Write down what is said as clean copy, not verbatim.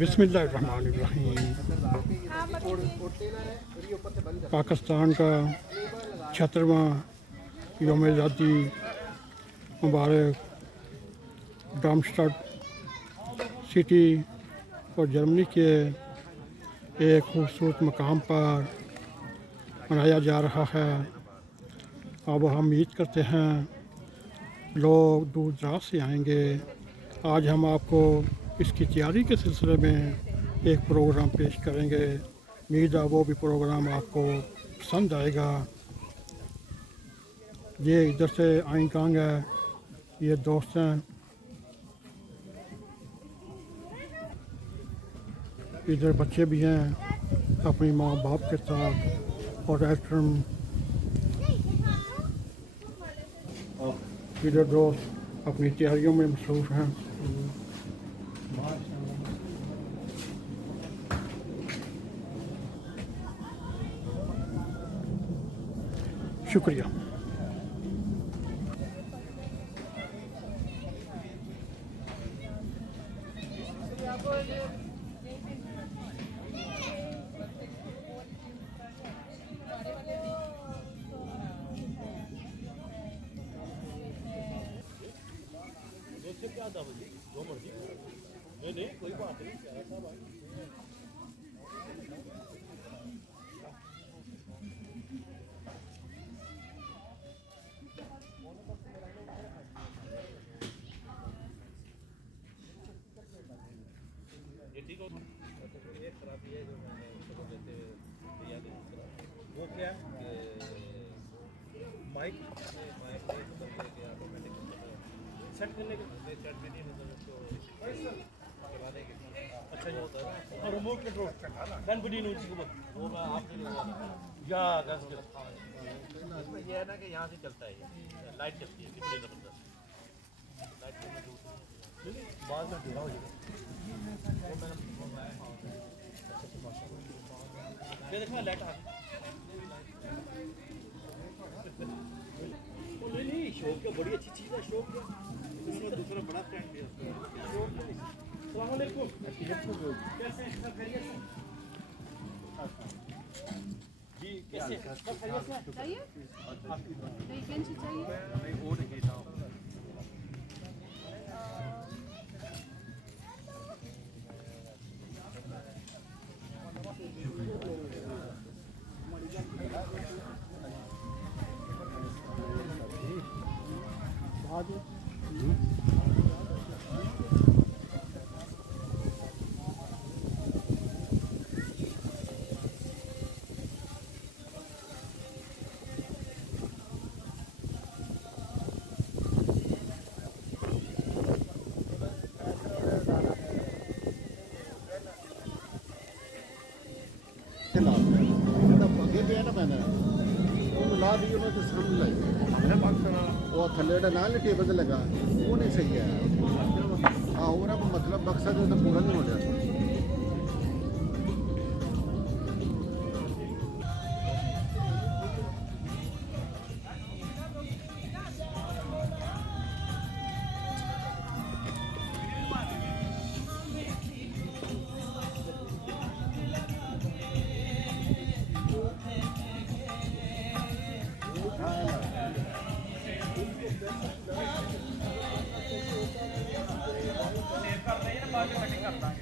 बिस्मिल्लाहिर्रहमानिर्रहीम। पाकिस्तान का 76वां यौम आज़ादी मुबारक डार्मस्टाड सिटी और जर्मनी के एक खूबसूरत मकाम पर मनाया जा रहा है। अब हम उम्मीद करते हैं लोग दूर दराज से आएंगे। आज हम आपको इसकी तैयारी के सिलसिले में एक प्रोग्राम पेश करेंगे। उम्मीद है वो भी प्रोग्राम आपको पसंद आएगा। ये इधर से आइंकांग है, ये दोस्त हैं। इधर बच्चे भी हैं अपनी माँ बाप के साथ और रेस्टोरेंट। इधर दोस्त अपनी तैयारियों में मसरूफ़ हैं। शुक्रिया। नहीं कोई बात नहीं। ये ठीक हो एक खराबी है जो मैंने उसको देते दिया था वो क्या माइक माइक मतलब कि ऑटोमेटिक सेट करने के सेट भी नहीं मतलब उसको करवा देंगे। अच्छा जो होता है और रिमोट कंट्रोल डन बडी नो उसको वो मैं आपने या दस इसमें ये है ना कि यहाँ से चलता है ये लाइट चलती है कितनी ज़बरदस्त लाइट बाद में ढीला हो जाएगा। ये देखो लाइट आ नहीं शोक क्या बड़ी अच्छी चीज़ है। शोक क्या इसमें दूसरा बड़ा स्टैंड भी है। अस्सलाम वालेकुम कैसे हैं सब खैरियत से जी कैसे सब खैरियत से चाहिए नहीं पेन से चाहिए मैं वो नहीं कहता हूं। ला दी उन्होंने तो समझ लाई वो थले नाल टेबल से लगा वो नहीं सही है। हाँ वो ना मतलब मकसद है तो पूरा नहीं हो जाता। कर रही है ना बाद में कटिंग कर दांगे।